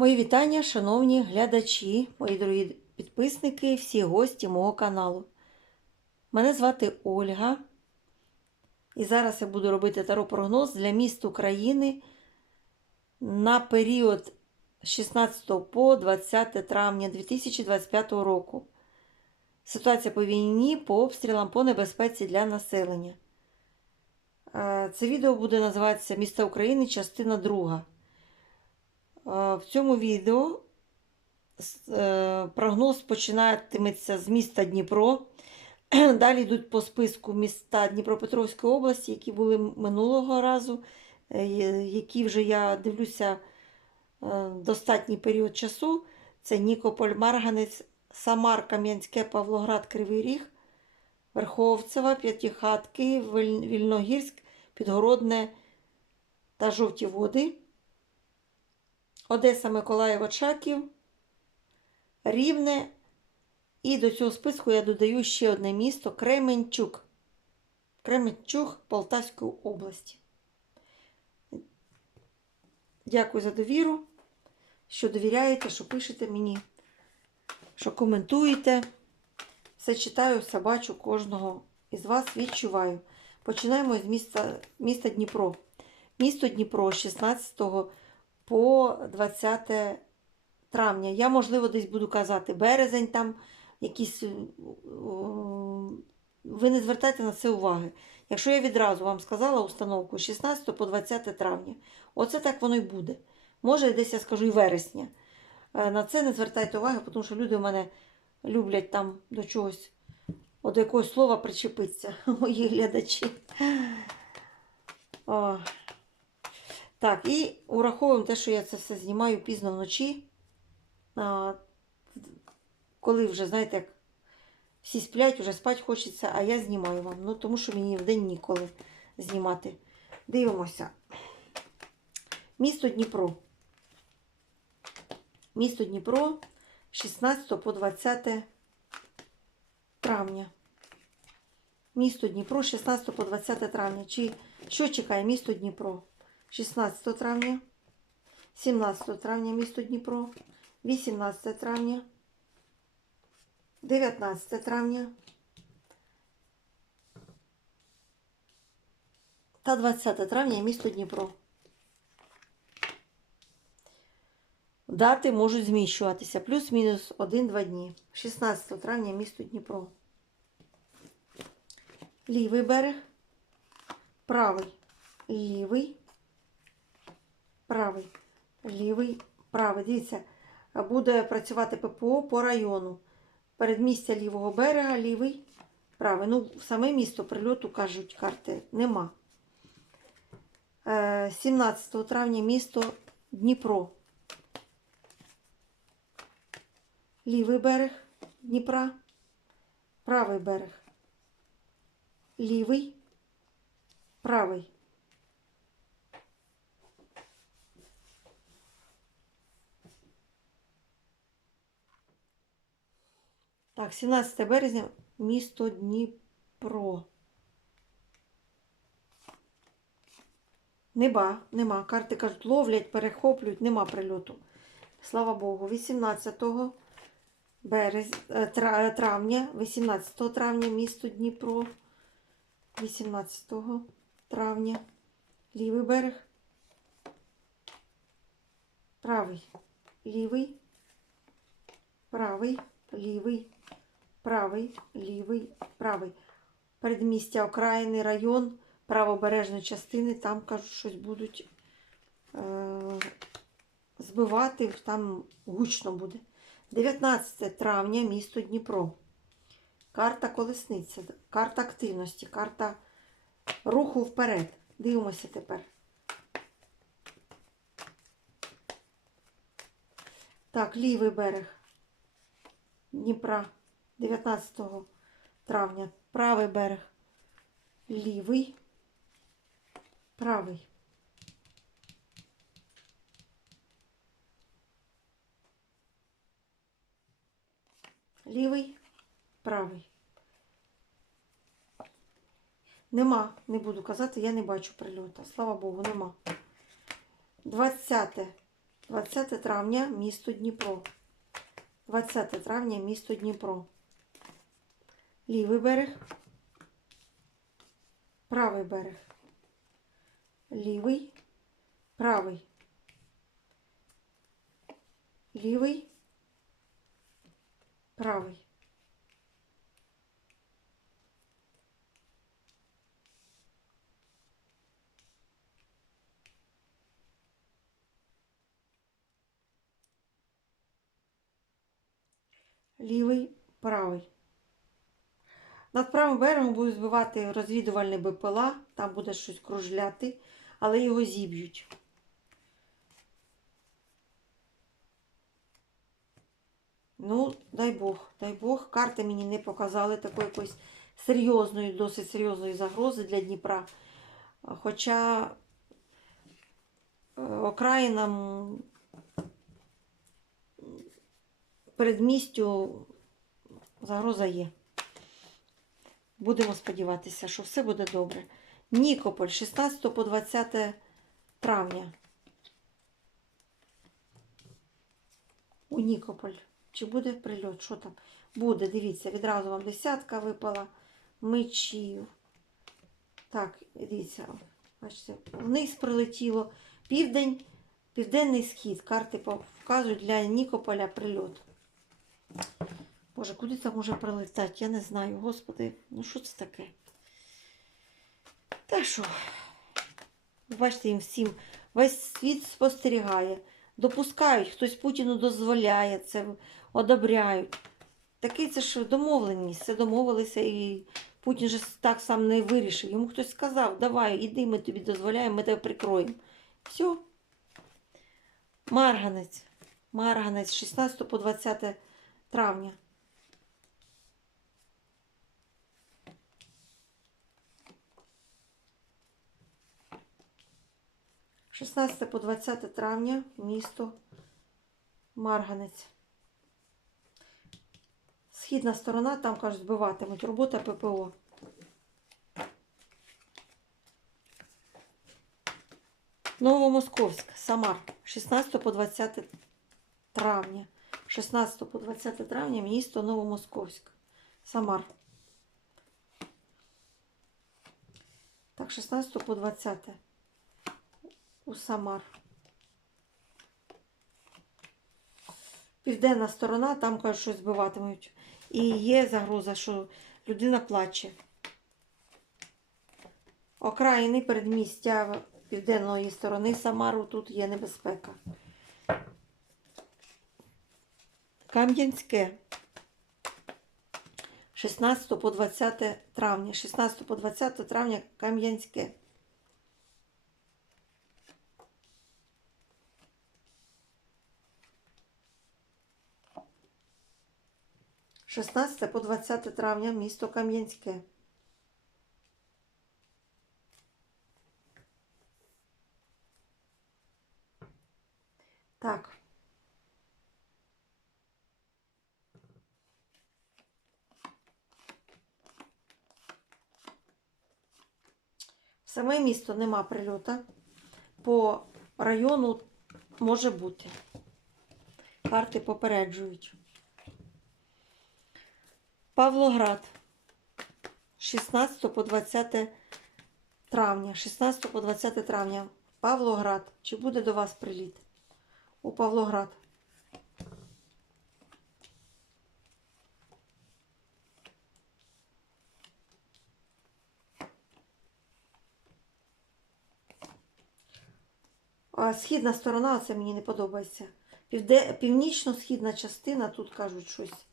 Мої вітання, шановні глядачі, мої дорогі підписники, всі гості мого каналу. Мене звати Ольга. І зараз я буду робити таро-прогноз для міст України на період 16 по 20 травня 2025 року. Ситуація по війні, по обстрілам, по небезпеці для населення. Е, Це відео буде називатися Міста України, частина 2. Е, В цьому відео е, прогноз починатиметься з міста Дніпро. Далі йдуть по списку міста Дніпропетровської області, які були минулого разу, е, які вже я дивлюся достатній період часу. Це Нікополь, Марганець, Самар, Кам'янське, Павлоград, Кривий Ріг, Верховцева, П'ятихатки, Віль- Вільногірськ, Підгородне та Жовті Води. Одеса, Миколаїв, Очаків, Рівне. І до цього списку я додаю ще одне місто Кременчук. Кременчук Полтавської області. Дякую за довіру, що довіряєте, що пишете мені, що коментуєте. Все читаю, все бачу кожного із вас відчуваю. Починаємо з міста, міста Дніпро. Місто Дніпро з 16 по 20 травня. Я, можливо, десь буду казати березень там, якісь. е, Ви не звертайте на це уваги. Якщо я відразу вам сказала установку 16 по 20 травня, оце так воно й буде. Може, десь я скажу і вересня. Е, На це не звертайте уваги, тому що люди в мене люблять там до чогось, от до якогось слова причепитися, мої глядачі. О. Так, і ураховуємо те, що я це все знімаю пізно вночі. Коли вже, знаєте, всі сплять, вже спать хочеться, а я знімаю вам. Ну, тому що мені вдень ніколи знімати. Дивимося. Місто Дніпро. Місто Дніпро 16 по 20 травня. Місто Дніпро 16 по 20 травня. Чи що чекає місто Дніпро? 16 травня, 17 травня місто Дніпро, 18 травня, 19 травня. Та 20 травня місто Дніпро. Дати можуть зміщуватися. Плюс-мінус 1-2 дні. 16 травня місто Дніпро. Лівий берег, правий, лівий, правий, лівий, правий. Дивіться, буде працювати ППО по району. Передмістя лівого берега, лівий, правий. Ну, саме місто прильоту, кажуть карти, нема. Е, 17 травня місто Дніпро. Лівий берег Дніпра, правий берег. Лівий, правий. Так, 17 березня, місто Дніпро. Неба, нема. Карти кажуть, ловлять, перехоплюють, нема прильоту. Слава Богу. 18 берез... е, е, травня, 18 травня, місто Дніпро. 18 травня. Лівий берег. Правий. Лівий. Правий. Лівий. Правий. Лівий. Правий. Передмістя окраїни, район правобережної частини. Там, кажуть, щось будуть е- збивати, там гучно буде. 19 травня, місто Дніпро. Карта колесниця, карта активності, карта руху вперед. Дивимося тепер. Так, лівий берег Дніпра 19 травня. Правий берег. Лівий. Правий. Лівий, правий. Нема, не буду казати, я не бачу прильота. Слава Богу, нема. 20 20 травня, місто Дніпро. 20 травня, місто Дніпро. Лівий берег. Правий берег. Лівий. Правий. Лівий. Правий. Лівий, правий. Над правим берегом будуть збивати розвідувальний БПЛА, там буде щось кружляти, але його зіб'ють. Ну, дай Бог, дай Бог. Карти мені не показали такої якоїсь серйозної, досить серйозної загрози для Дніпра. Хоча е, окраїнам передмістю загроза є. Будемо сподіватися, що все буде добре. Нікополь, 16 по 20 травня. У Нікополь. Чи буде прильот? Що там? Буде, дивіться, відразу вам десятка випала мечів. Так, дивіться, бачите, вниз прилетіло. Південь, південний схід. Карти показують для Нікополя прильот. Боже, куди там може прилетати? Я не знаю. Господи, ну що це таке? Та що? Бачите, їм всім весь світ спостерігає. Допускають, хтось Путіну дозволяє це, одобряють. Такий це ж домовленість, це домовилися і Путін же так сам не вирішив. Йому хтось сказав, давай, іди, ми тобі дозволяємо, ми тебе прикроємо. Все. Марганець. Марганець, 16 по 20 травня. Шістнадцяте по 20 травня, місто Марганець. Східна сторона, там кажуть, збиватимуть. Робота ППО. Новомосковськ, Самар, 16 по 20 травня. 16 по 20 травня місто Новомосковськ. Самар. Так, 16 по 20 у Самар. Південна сторона, там кажуть, що збиватимуть. І є загроза, що людина плаче. Окраїни передмістя південної сторони Самару тут є небезпека. Кам'янське. 16 по 20 травня. 16 по 20 травня Кам'янське. Шістнадцяте по 20 травня місто Кам'янське. Так. В саме місто нема прильота. По району може бути. Карти попереджують. Павлоград. 16 по 20 травня. 16 по 20 травня. Павлоград. Чи буде до вас приліт? У Павлоград. Східна сторона, це мені не подобається. Північно-східна частина, тут кажуть щось.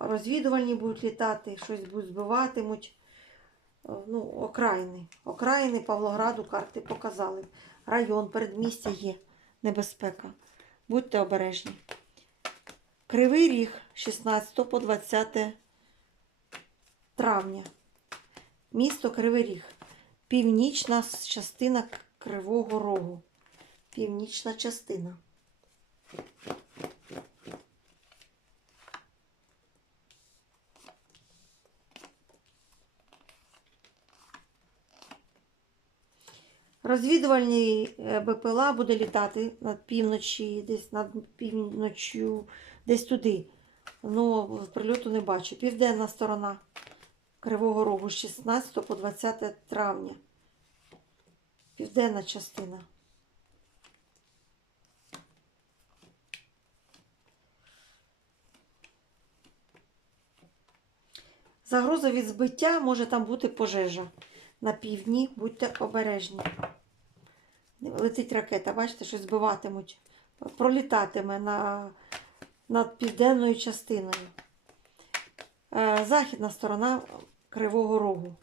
Розвідувальні будуть літати, щось будуть збиватимуть. Е, Ну, окраїни. Окраїни Павлограду карти показали. Район, передмістя є небезпека. Будьте обережні. Кривий ріг 16 по 20 травня. Місто Кривий Ріг. Північна частина Кривого Рогу. Північна частина. Розвідувальний е, БПЛА буде літати над півночі, десь над півночю, десь туди. Ну, прильоту не бачу. Південна сторона Кривого Рогу з 16 по 20 травня. Південна частина. Загроза від збиття може там бути пожежа. На півдні будьте обережні. Летить ракета, бачите, що збиватимуть. Пролітатиме на, над південною частиною. Е, Західна сторона Кривого Рогу.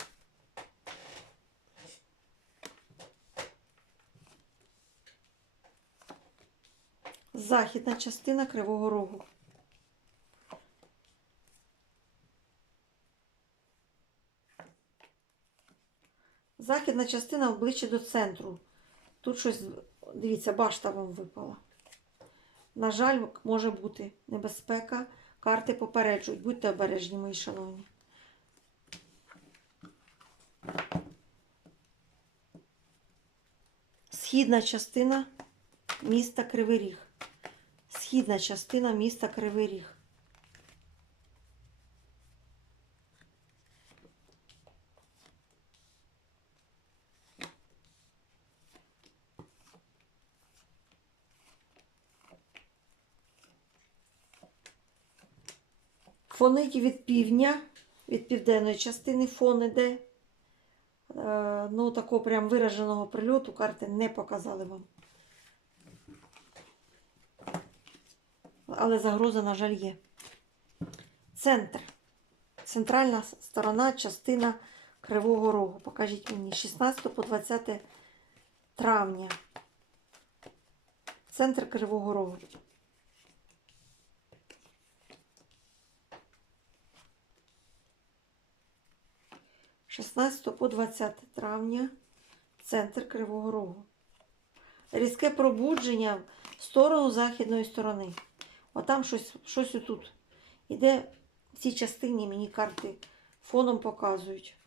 Західна частина Кривого Рогу. Західна частина ближче до центру. Тут щось, дивіться, башта вам випала. На жаль, може бути небезпека. Карти попереджують. Будьте обережні, мої шановні. Східна частина міста Кривий Ріг. Східна частина міста Кривий Ріг. Фонить від півдня, від південної частини фон іде. Е, ну, такого прям вираженого прильоту карти не показали вам. Але загроза, на жаль, є. Центр. Центральна сторона, частина Кривого Рогу. Покажіть мені. 16 по 20 травня. Центр Кривого Рогу. 16 по 20 травня, центр Кривого Рогу. Різке пробудження в сторону західної сторони. Отам щось, щось отут. Іде в цій частині мені карти фоном показують.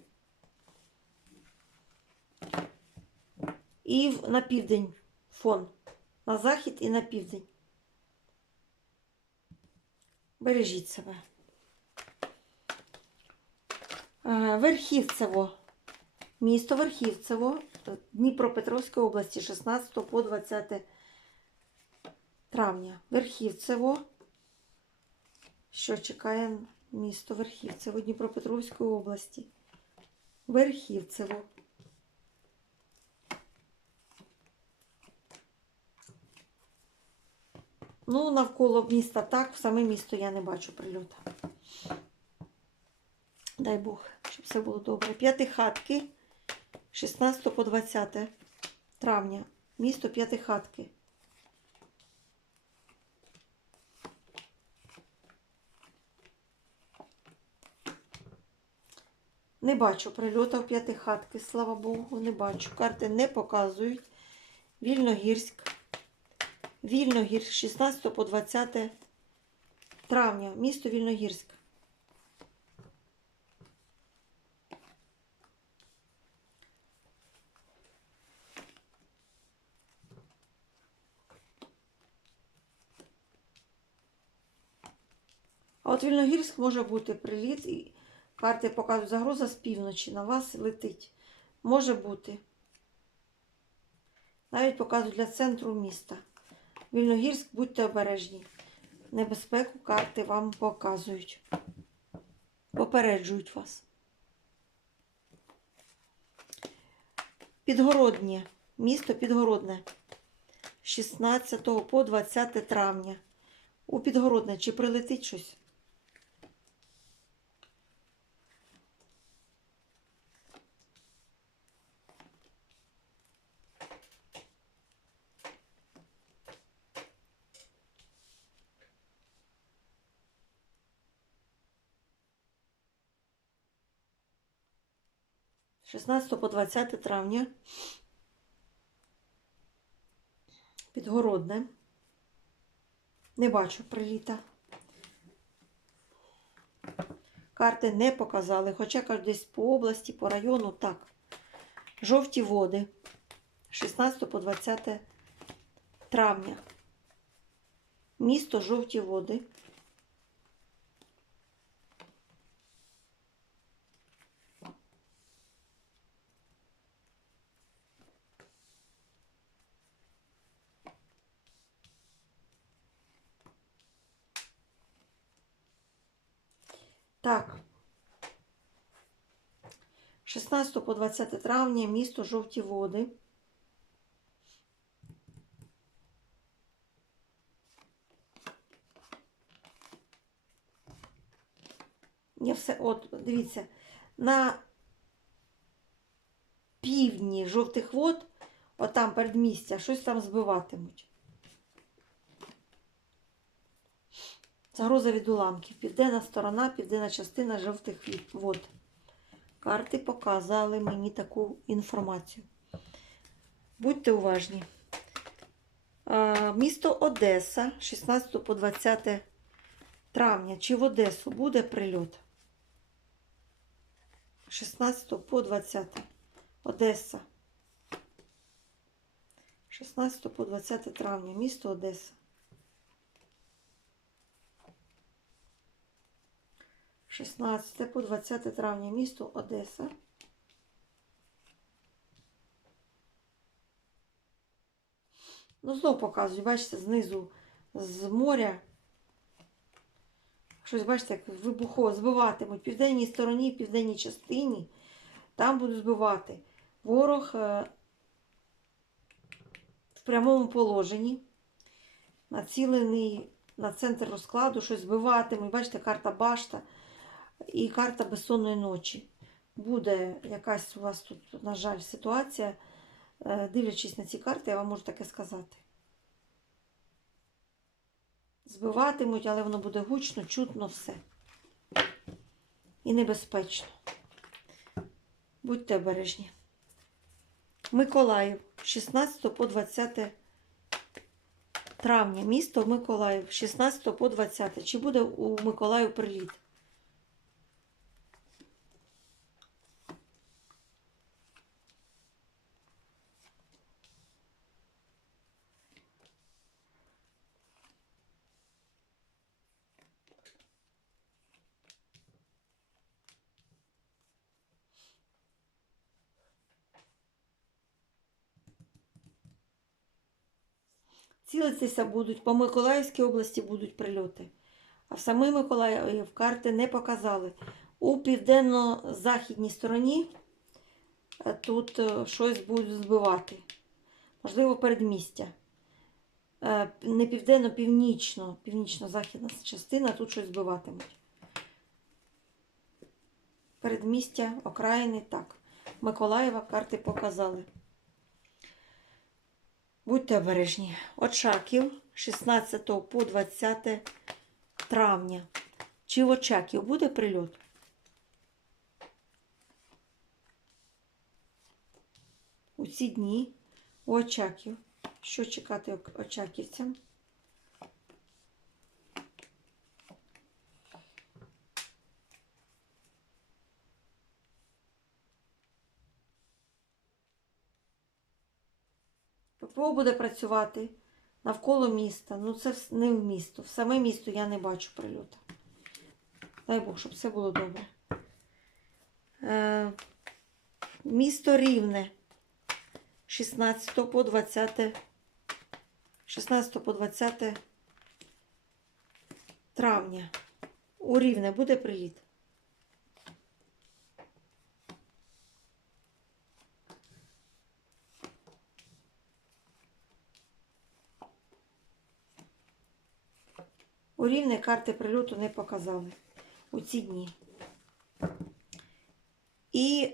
І на південь фон. На захід і на південь. Бережіть себе. Е, Верхівцево. Місто Верхівцево е, Дніпропетровської області 16 по 20 травня. Верхівцево. Що чекає місто Верхівцево Дніпропетровської області? Верхівцево. Ну, навколо міста так, саме місто я не бачу прильоту. Дай Бог, щоб все було добре. П'ятихатки 16 по 20 травня. Місто П'ятихатки. Не бачу прильоту в П'ятихатки, слава Богу, не бачу. Карти не показують. Вільногірськ. Вільногірськ 16 по 20 травня. Місто Вільногірськ. А от Вільногірськ може бути приліт, і карти показують загроза з півночі. На вас летить. Може бути. Навіть показують для центру міста. Вільногірськ, будьте обережні. Небезпеку карти вам показують. Попереджують вас. Підгороднє. Місто Підгородне. 16 по 20 травня. У Підгородне чи прилетить щось? 16 по 20 травня. Підгородне. Не бачу приліта. Карти не показали, хоча кажуть, десь по області, по району так. Жовті води. 16 по 20 травня. Місто Жовті Води. Так. 16 по 20 травня місто Жовті Води. Я все, от, дивіться, на півдні жовтих вод, отам передмістя, щось там збиватимуть. Загроза від уламків. Південна сторона, південна частина жовтих вод. Карти показали мені таку інформацію. Будьте уважні. Місто Одеса, 16 по 20 травня. Чи в Одесу буде прильот? 16 по 20. Одеса. 16 по 20 травня. Місто Одеса. 16 по 20 травня. Місто Одеса. Ну, знов показую, бачите, знизу з моря. Щось, бачите, як вибухово збиватимуть в південній стороні, південній частині. Там будуть збивати. Ворог е, в прямому положенні, націлений на центр розкладу, щось збиватимуть. Бачите, карта башта і карта безсонної ночі. Буде якась у вас тут, на жаль, ситуація. Е, Дивлячись на ці карти, я вам можу таке сказати. Збиватимуть, але воно буде гучно, чутно все. І небезпечно. Будьте обережні. Миколаїв, 16 по 20 травня. Місто Миколаїв, 16 по 20. Чи буде у Миколаїв приліт? Цілитися будуть, по Миколаївській області будуть прильоти. А в самий Миколаїв карти не показали. У південно-західній стороні е, тут е, щось будуть збивати. Можливо, передмістя. Е, Не південно-північно, північно-західна частина, тут щось збиватимуть. Передмістя, окраїни, так. Миколаєва карти показали. Будьте обережні. Очаків 16 по 20 травня. Чи в Очаків буде прильот? У ці дні у Очаків. Що чекати очаківцям? ППО буде працювати навколо міста. Ну, це не в місто. В саме місто я не бачу прильоту. Дай Бог, щоб все було добре. Е, місто Рівне. 16 по 20. 16 по 20 травня. У Рівне буде приліт. У Рівне карти прильоту не показали у ці дні. І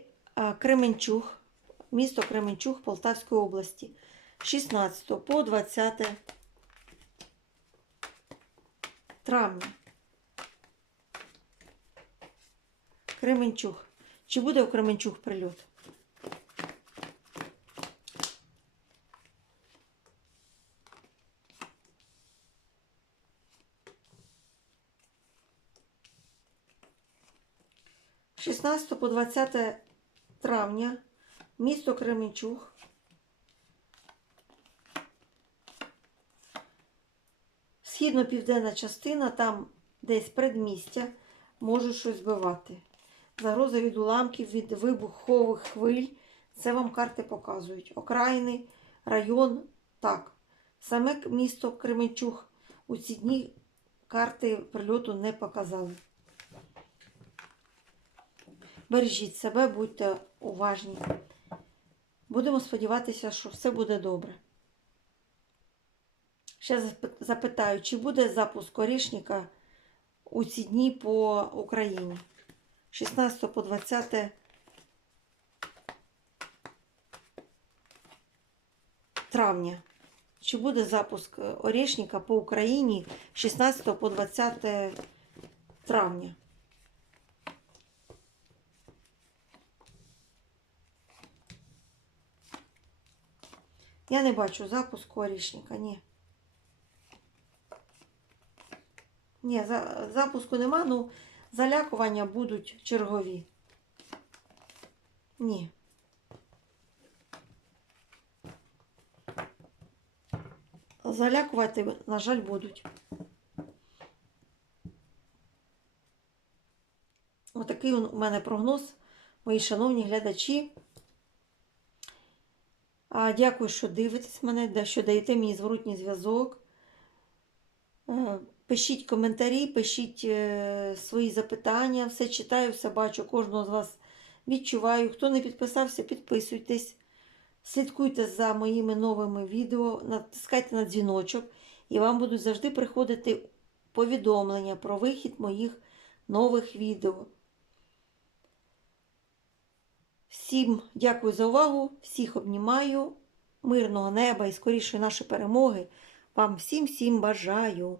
Кременчуг, місто Кременчуг Полтавської області. 16 по 20 травня. Кременчуг. Чи буде у Кременчуг прильот? 16 по 20 травня місто Кременчуг. Східно-південна частина, там десь предмістя, може щось збивати. Загроза від уламків, від вибухових хвиль. Це вам карти показують. Окраїни, район, так. Саме місто Кременчуг у ці дні карти прильоту не показали. Бережіть себе, будьте уважні. Будемо сподіватися, що все буде добре. Ще запитаю, чи буде запуск Орішника у ці дні по Україні? 16 по 20 травня. Чи буде запуск Орішника по Україні 16 по 20 травня? Я не бачу запуску Орішника, ні. Ні, за, запуску нема, ну залякування будуть чергові. Ні. Залякувати, на жаль, будуть. Отакий у мене прогноз, мої шановні глядачі. Дякую, що дивитесь мене, що даєте мені зворотній зв'язок. Е, Пишіть коментарі, пишіть е, свої запитання. Все читаю, все бачу, кожного з вас відчуваю. Хто не підписався, підписуйтесь. Слідкуйте за моїми новими відео, натискайте на дзвіночок, і вам будуть завжди приходити повідомлення про вихід моїх нових відео. Всім дякую за увагу, всіх обнімаю, мирного неба і скорішої нашої перемоги. Вам всім всім бажаю.